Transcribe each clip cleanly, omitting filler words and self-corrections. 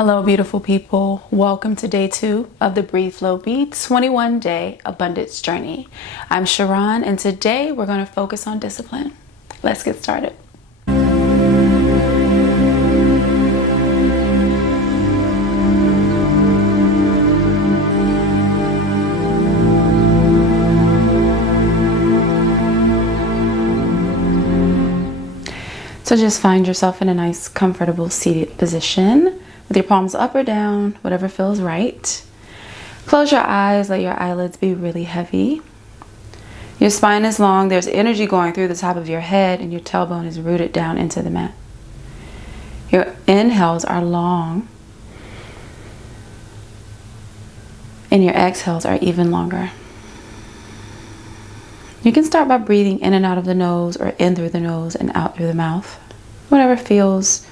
Hello, beautiful people. Welcome to day 2 of the Breathe Flow Beat 21-day abundance journey. I'm Sharron, and today we're going to focus on discipline. Let's get started. So just find yourself in a nice, comfortable seated position with your palms up or down, whatever feels right. Close your eyes, let your eyelids be really heavy. Your spine is long, there's energy going through the top of your head, and your tailbone is rooted down into the mat. Your inhales are long, and your exhales are even longer. You can start by breathing in and out of the nose, or in through the nose and out through the mouth. Whatever feels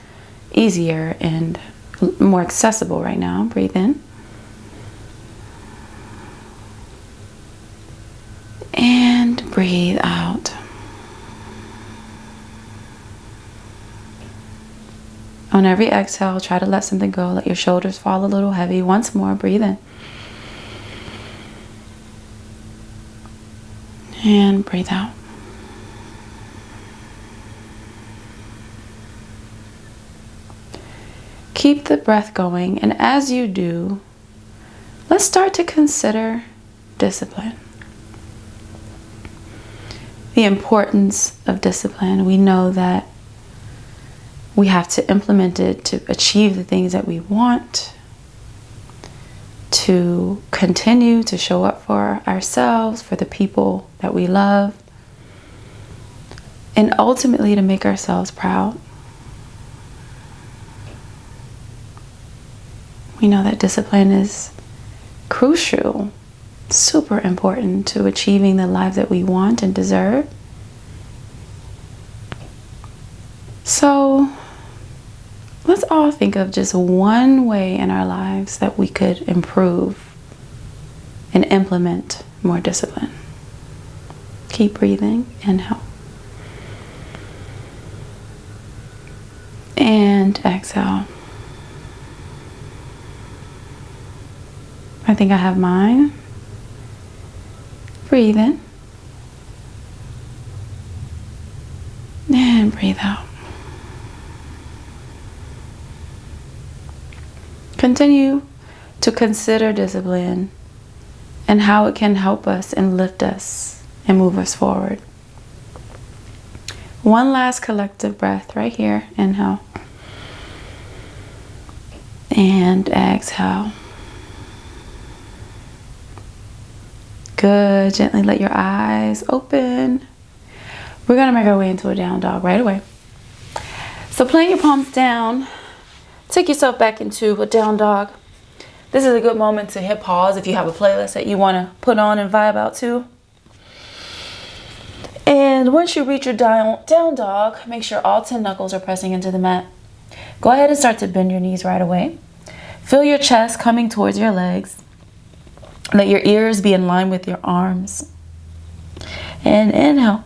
easier and more accessible right now. Breathe in. And breathe out. On every exhale, try to let something go. Let your shoulders fall a little heavy. Once more, breathe in. And breathe out. Keep the breath going, and as you do, let's start to consider discipline. The importance of discipline. We know that we have to implement it to achieve the things that we want, to continue to show up for ourselves, for the people that we love, and ultimately to make ourselves proud. We know that discipline is crucial, super important to achieving the life that we want and deserve. So let's all think of just one way in our lives that we could improve and implement more discipline. Keep breathing. Inhale. And exhale. I think I have mine. Breathe in. And breathe out. Continue to consider discipline and how it can help us and lift us and move us forward. One last collective breath right here. Inhale. And exhale. Good. Gently let your eyes open. We're going to make our way into a down dog right away. So plant your palms down. Take yourself back into a down dog. This is a good moment to hit pause if you have a playlist that you want to put on and vibe out to. And once you reach your down dog, make sure all 10 knuckles are pressing into the mat. Go ahead and start to bend your knees right away. Feel your chest coming towards your legs. Let your ears be in line with your arms. And inhale.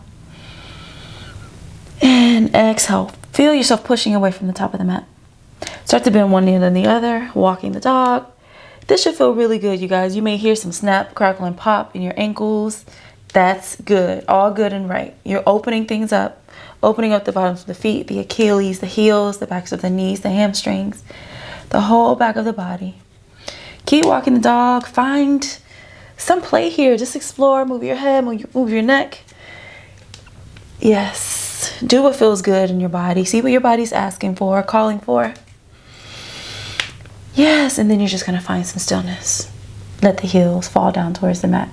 And exhale. Feel yourself pushing away from the top of the mat. Start to bend one knee and then the other, walking the dog. This should feel really good, you guys. You may hear some snap, crackle, and pop in your ankles. That's good. All good and right. You're opening things up. Opening up the bottoms of the feet, the Achilles, the heels, the backs of the knees, the hamstrings, the whole back of the body. Keep walking the dog. Find some play here. Just explore. Move your head. Move your neck. Yes. Do what feels good in your body. See what your body's asking for, calling for. Yes. And then you're just going to find some stillness. Let the heels fall down towards the mat.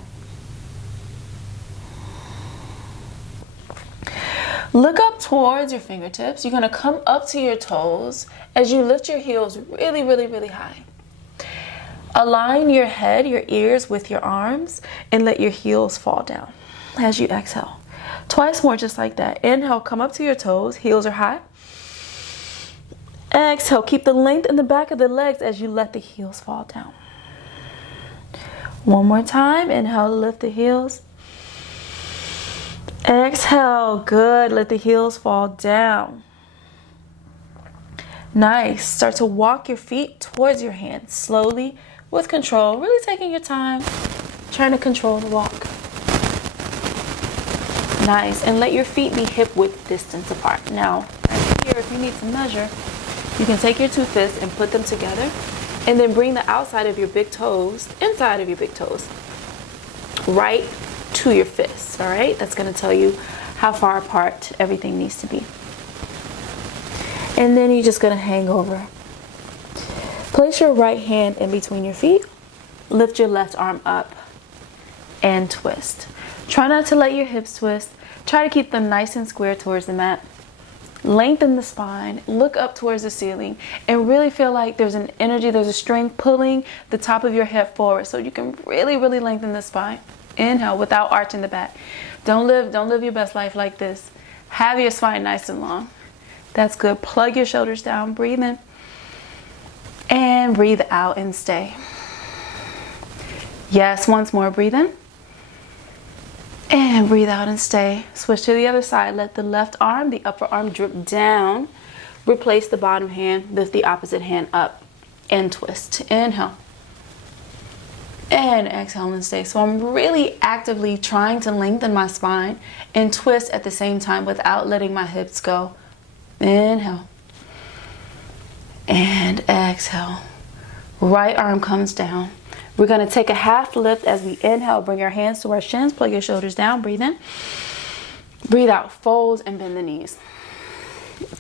Look up towards your fingertips. You're going to come up to your toes as you lift your heels really, really, really high. Align your head, your ears with your arms, and let your heels fall down as you exhale. Twice more just like that. Inhale, come up to your toes, heels are high. Exhale, keep the length in the back of the legs as you let the heels fall down. One more time, inhale to lift the heels. Exhale, good, let the heels fall down. Nice. Start to walk your feet towards your hands slowly with control, really taking your time, trying to control the walk. Nice. And let your feet be hip width distance apart. Now, right here, if you need to measure, you can take your two fists and put them together, and then bring the outside of your big toes, inside of your big toes, right to your fists, all right? That's going to tell you how far apart everything needs to be. And then you're just going to hang over. Place your right hand in between your feet. Lift your left arm up and twist. Try not to let your hips twist. Try to keep them nice and square towards the mat. Lengthen the spine. Look up towards the ceiling and really feel like there's an energy, there's a string pulling the top of your head forward so you can really, really lengthen the spine. Inhale without arching the back. Don't live your best life like this. Have your spine nice and long. That's good. Plug your shoulders down. Breathe in. And breathe out and stay. Yes, once more. Breathe in. And breathe out and stay. Switch to the other side. Let the left arm, the upper arm drip down. Replace the bottom hand. Lift the opposite hand up. And twist. Inhale. And exhale and stay. So I'm really actively trying to lengthen my spine and twist at the same time without letting my hips go. Inhale. And exhale. Right arm comes down. We're going to take a half lift as we inhale. Bring your hands to our shins. Plug your shoulders down. Breathe in. Breathe out. Fold and bend the knees.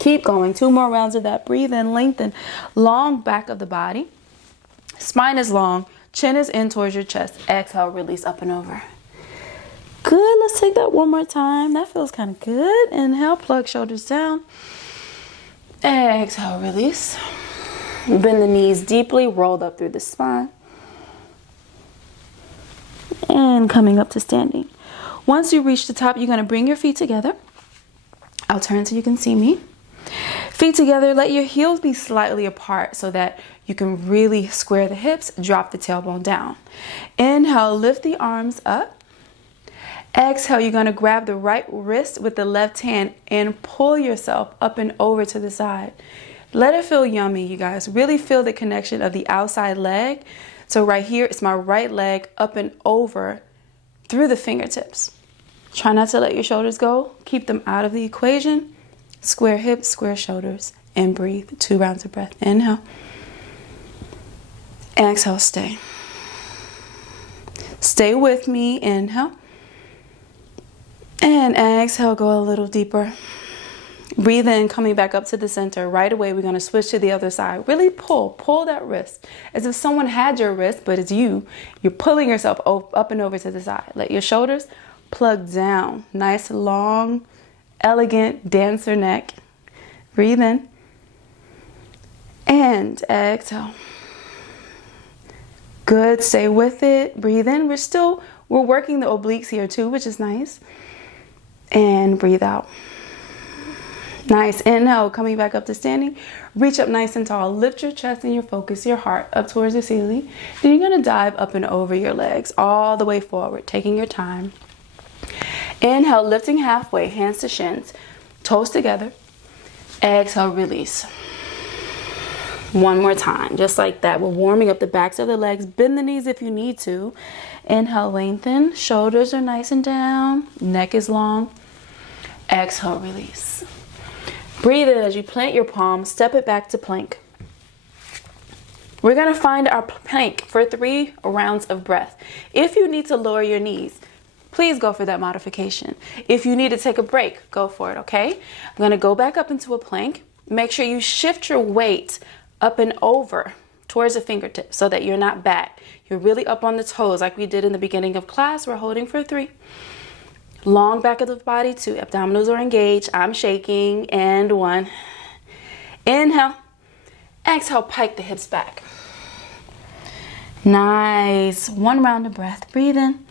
Keep going. 2 more rounds of that. Breathe in. Lengthen. Long back of the body. Spine is long. Chin is in towards your chest. Exhale. Release up and over. Good. Let's take that one more time. That feels kind of good. Inhale. Plug shoulders down. Exhale. Release. Bend the knees deeply. Rolled up through the spine. And coming up to standing. Once you reach the top, you're going to bring your feet together. I'll turn so you can see me. Feet together. Let your heels be slightly apart so that you can really square the hips. Drop the tailbone down. Inhale. Lift the arms up. Exhale. You're going to grab the right wrist with the left hand and pull yourself up and over to the side. Let it feel yummy, you guys. Really feel the connection of the outside leg. So right here, it's my right leg up and over through the fingertips. Try not to let your shoulders go. Keep them out of the equation. Square hips, square shoulders, and breathe. 2 rounds of breath. Inhale. Exhale, stay. Stay with me. Inhale. And exhale, go a little deeper. Breathe in, coming back up to the center. Right away, we're going to switch to the other side. Really pull that wrist. As if someone had your wrist, but it's you. You're pulling yourself up and over to the side. Let your shoulders plug down. Nice, long, elegant dancer neck. Breathe in. And exhale. Good, stay with it. Breathe in. We're working the obliques here too, which is nice. And breathe out. Nice. Inhale, coming back up to standing. Reach up nice and tall. Lift your chest and your focus, your heart up towards the ceiling. Then you're going to dive up and over your legs all the way forward, taking your time. Inhale, lifting halfway, hands to shins, toes together. Exhale, release. One more time, just like that. We're warming up the backs of the legs. Bend the knees if you need to. Inhale, lengthen. Shoulders are nice and down. Neck is long. Exhale, release. Breathe in as you plant your palms. Step it back to plank. We're going to find our plank for 3 rounds of breath. If you need to lower your knees, please go for that modification. If you need to take a break, go for it, okay? I'm going to go back up into a plank. Make sure you shift your weight up and over towards the fingertips so that you're not back. You're really up on the toes like we did in the beginning of class. We're holding for 3. Long back of the body, 2. Abdominals are engaged. I'm shaking. And 1. Inhale. Exhale, pike the hips back. Nice. 1 round of breath. Breathe in.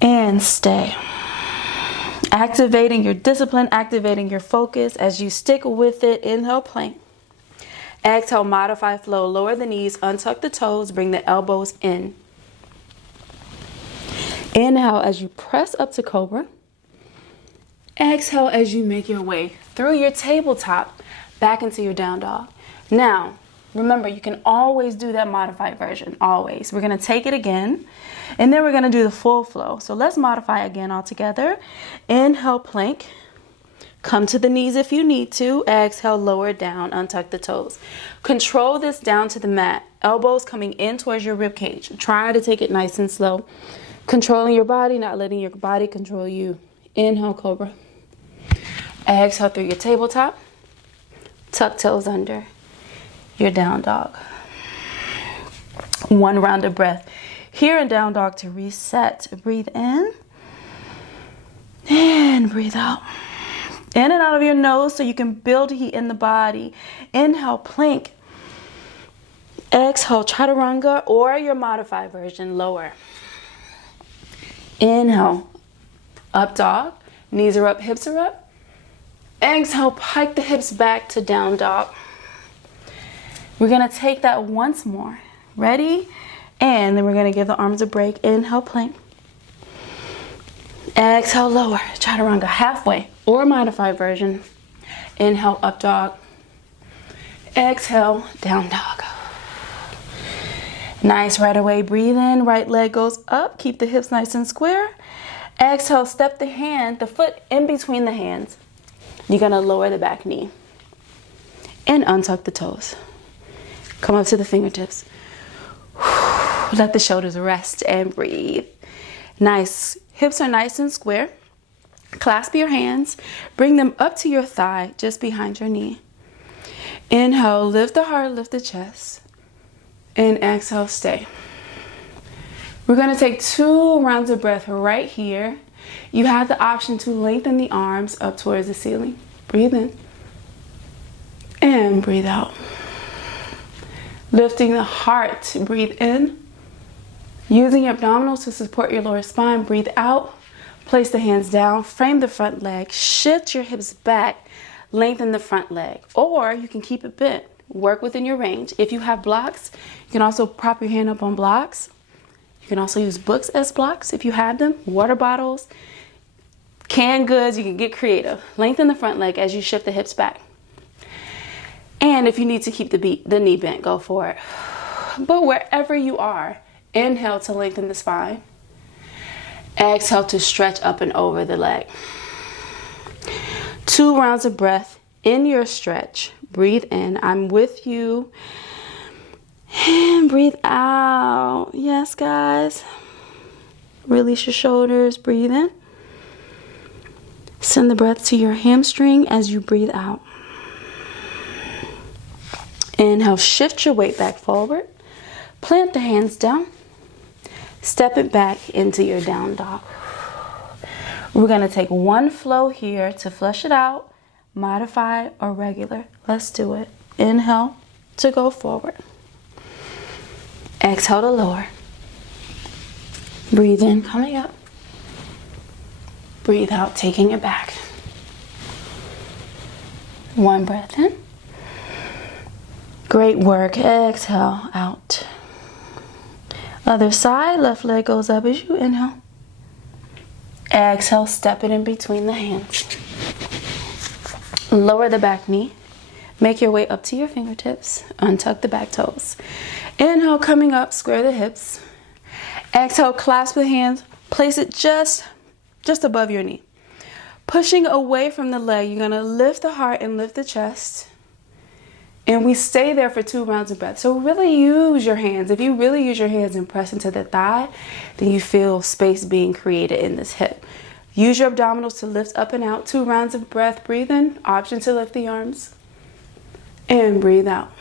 And stay. Activating your discipline, activating your focus as you stick with it. Inhale, plank. Exhale, modify flow. Lower the knees, untuck the toes, bring the elbows in. Inhale as you press up to cobra. Exhale as you make your way through your tabletop back into your down dog. Now, remember, you can always do that modified version, always. We're gonna take it again, and then we're gonna do the full flow. So let's modify again all together. Inhale, plank. Come to the knees if you need to. Exhale, lower down, untuck the toes. Control this down to the mat. Elbows coming in towards your rib cage. Try to take it nice and slow. Controlling your body, not letting your body control you. Inhale, cobra. Exhale through your tabletop. Tuck toes under your down dog. One round of breath here in down dog to reset. Breathe in and breathe out. In and out of your nose so you can build heat in the body. Inhale, plank. Exhale, chaturanga, or your modified version, lower. Inhale, up dog. Knees are up, hips are up. Exhale, pike the hips back to down dog. We're gonna take that once more. Ready? And then we're gonna give the arms a break. Inhale, plank. Exhale, lower, chaturanga, halfway, or modified version. Inhale, up dog. Exhale, down dog. Nice, right away, breathe in, right leg goes up, keep the hips nice and square. Exhale, step the foot in between the hands. You're gonna lower the back knee and untuck the toes. Come up to the fingertips. Let the shoulders rest and breathe. Nice. Hips are nice and square. Clasp your hands. Bring them up to your thigh, just behind your knee. Inhale, lift the heart, lift the chest. And exhale, stay. We're going to take 2 rounds of breath right here. You have the option to lengthen the arms up towards the ceiling. Breathe in. And breathe out. Lifting the heart. Breathe in. Using your abdominals to support your lower spine, breathe out. Place the hands down, frame the front leg, shift your hips back, lengthen the front leg. Or you can keep it bent, work within your range. If you have blocks, you can also prop your hand up on blocks. You can also use books as blocks if you have them, water bottles, canned goods, you can get creative. Lengthen the front leg as you shift the hips back. And if you need to keep the knee bent, go for it. But wherever you are, inhale to lengthen the spine. Exhale to stretch up and over the leg. 2 rounds of breath in your stretch. Breathe in. I'm with you. And breathe out. Yes, guys. Release your shoulders. Breathe in. Send the breath to your hamstring as you breathe out. Inhale, shift your weight back forward. Plant the hands down. Step it back into your down dog. We're going to take 1 flow here to flush it out, modify or regular. Let's do it. Inhale to go forward. Exhale to lower. Breathe in, coming up. Breathe out, taking it back. 1 breath in. Great work. Exhale out. Other side, left leg goes up as you inhale. Exhale, step it in between the hands. Lower the back knee. Make your way up to your fingertips. Untuck the back toes. Inhale, coming up, square the hips. Exhale, clasp the hands. Place it just above your knee. Pushing away from the leg, you're going to lift the heart and lift the chest. And we stay there for 2 rounds of breath. So really use your hands. If you really use your hands and press into the thigh, then you feel space being created in this hip. Use your abdominals to lift up and out. 2 rounds of breath. Breathe in. Option to lift the arms. And breathe out.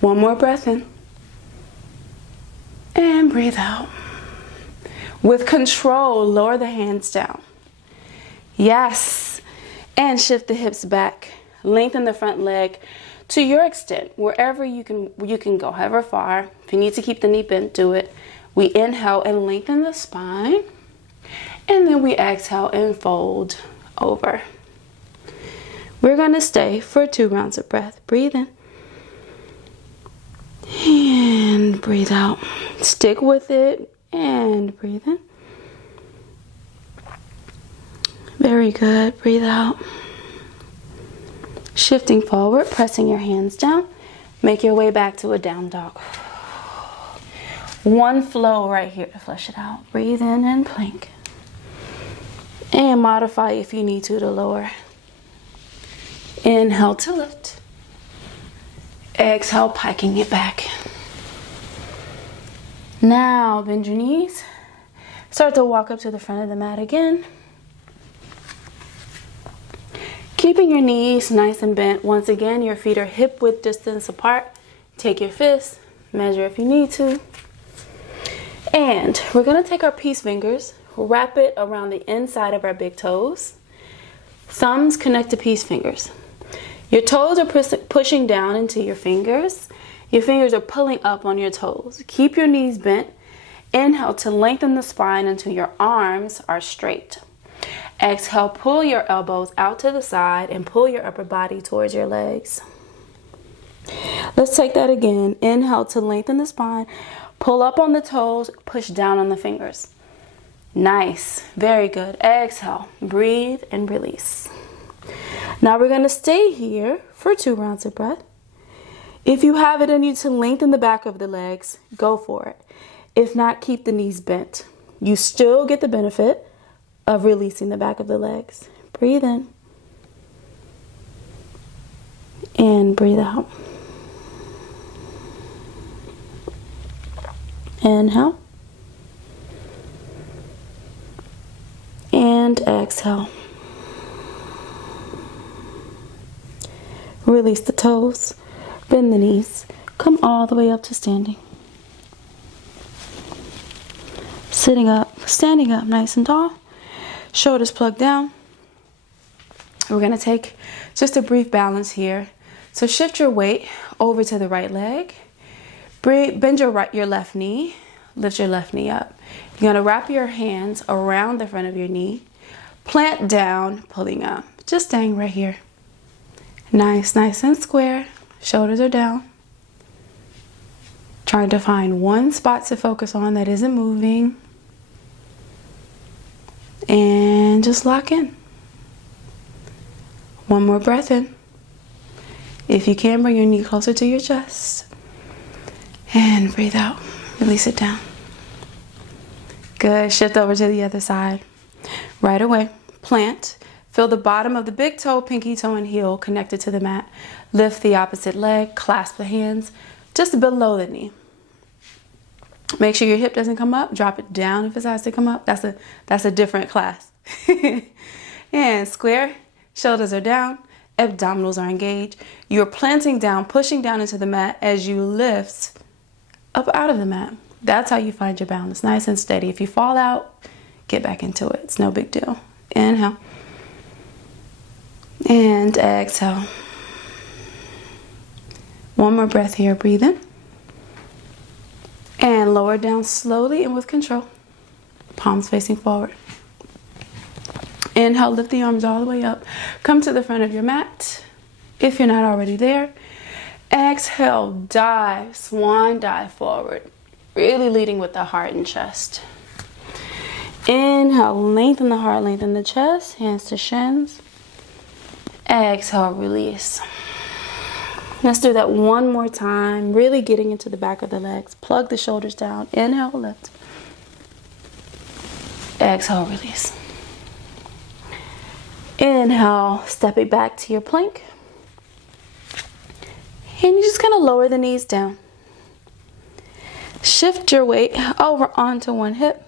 1 more breath in. And breathe out. With control, lower the hands down. Yes. And shift the hips back. Lengthen the front leg to your extent, wherever you can go, however far. If you need to keep the knee bent, do it. We inhale and lengthen the spine. And then we exhale and fold over. We're going to stay for 2 rounds of breath. Breathe in. And breathe out. Stick with it. And breathe in. Very good. Breathe out. Shifting forward, pressing your hands down. Make your way back to a down dog. One flow right here to flush it out. Breathe in and plank. And modify if you need to lower. Inhale to lift. Exhale, piking it back. Now bend your knees. Start to walk up to the front of the mat again. Keeping your knees nice and bent. Once again, your feet are hip width distance apart. Take your fists, measure if you need to. And we're gonna take our peace fingers, wrap it around the inside of our big toes. Thumbs connect to peace fingers. Your toes are pushing down into your fingers. Your fingers are pulling up on your toes. Keep your knees bent. Inhale to lengthen the spine until your arms are straight. Exhale, pull your elbows out to the side and pull your upper body towards your legs. Let's take that again. Inhale to lengthen the spine. Pull up on the toes, push down on the fingers. Nice, very good. Exhale, breathe and release. Now we're gonna stay here for 2 rounds of breath. If you have it in you to lengthen the back of the legs, go for it. If not, keep the knees bent. You still get the benefit of releasing the back of the legs. Breathe in. And breathe out. Inhale. And exhale. Release the toes. Bend the knees. Come all the way up to standing. Sitting up, standing up nice and tall. Shoulders plugged down. We're going to take just a brief balance here. So shift your weight over to the right leg. Bend your left knee. Lift your left knee up. You're going to wrap your hands around the front of your knee. Plant down, pulling up. Just staying right here. Nice and square. Shoulders are down. Trying to find one spot to focus on that isn't moving. And just lock in. One more breath in. If you can, bring your knee closer to your chest. And breathe out. Release it down. Good. Shift over to the other side. Right away. Plant. Feel the bottom of the big toe, pinky toe, and heel connected to the mat. Lift the opposite leg. Clasp the hands just below the knee. Make sure your hip doesn't come up. Drop it down if it has to come up. That's a different class. And square. Shoulders are down. Abdominals are engaged. You're planting down, pushing down into the mat as you lift up out of the mat. That's how you find your balance. Nice and steady. If you fall out, get back into it. It's no big deal. Inhale. And exhale. One more breath here. Breathe in. And lower down slowly and with control. Palms facing forward. Inhale, lift the arms all the way up. Come to the front of your mat if you're not already there. Exhale, dive, swan dive forward. Really leading with the heart and chest. Inhale, lengthen the heart, lengthen the chest. Hands to shins. Exhale, release. Let's do that one more time. Really getting into the back of the legs. Plug the shoulders down. Inhale, lift. Exhale, release. Inhale, step it back to your plank. And you're just gonna lower the knees down. Shift your weight over onto one hip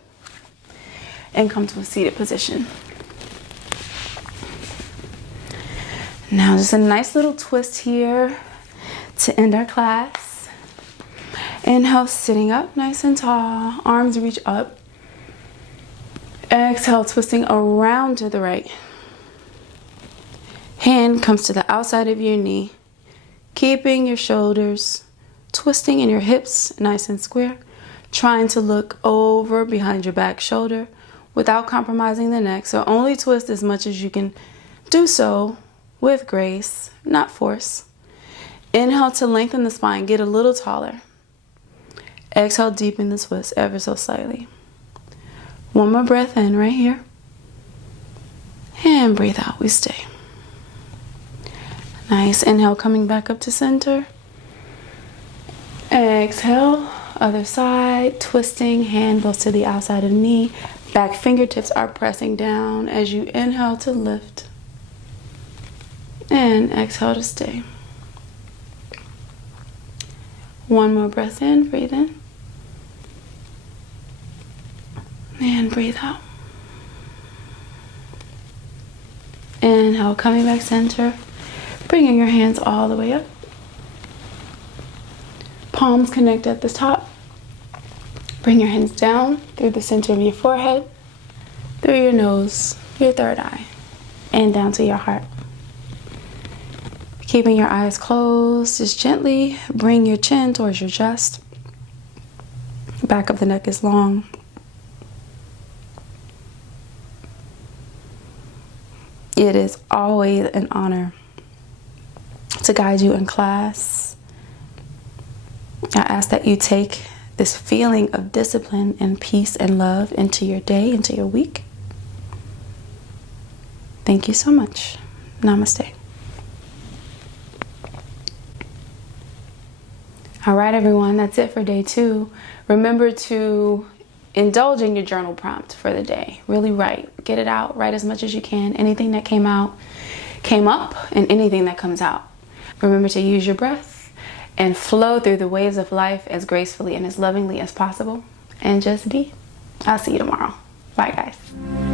and come to a seated position. Now just a nice little twist here to end our class. Inhale, sitting up nice and tall. Arms reach up. Exhale, twisting around to the right. Hand comes to the outside of your knee. Keeping your shoulders twisting and your hips nice and square. Trying to look over behind your back shoulder without compromising the neck. So only twist as much as you can do so with grace, not force. Inhale to lengthen the spine, get a little taller. Exhale, deepen the twist ever so slightly. One more breath in right here. And breathe out, we stay. Nice. Inhale, coming back up to center. Exhale, other side, twisting, hand goes to the outside of the knee. Back fingertips are pressing down as you inhale to lift. And exhale to stay. One more breath in, breathe in. And breathe out. Inhale, coming back center. Bringing your hands all the way up. Palms connect at the top. Bring your hands down through the center of your forehead, through your nose, your third eye, and down to your heart. Keeping your eyes closed, just gently bring your chin towards your chest. Back of the neck is long. It is always an honor to guide you in class. I ask that you take this feeling of discipline and peace and love into your day, into your week. Thank you so much. Namaste. All right, everyone, that's it for day 2. Remember to indulge in your journal prompt for the day. Really write. Get it out. Write as much as you can. Anything that came up, and anything that comes out. Remember to use your breath and flow through the waves of life as gracefully and as lovingly as possible. And just be. I'll see you tomorrow. Bye, guys.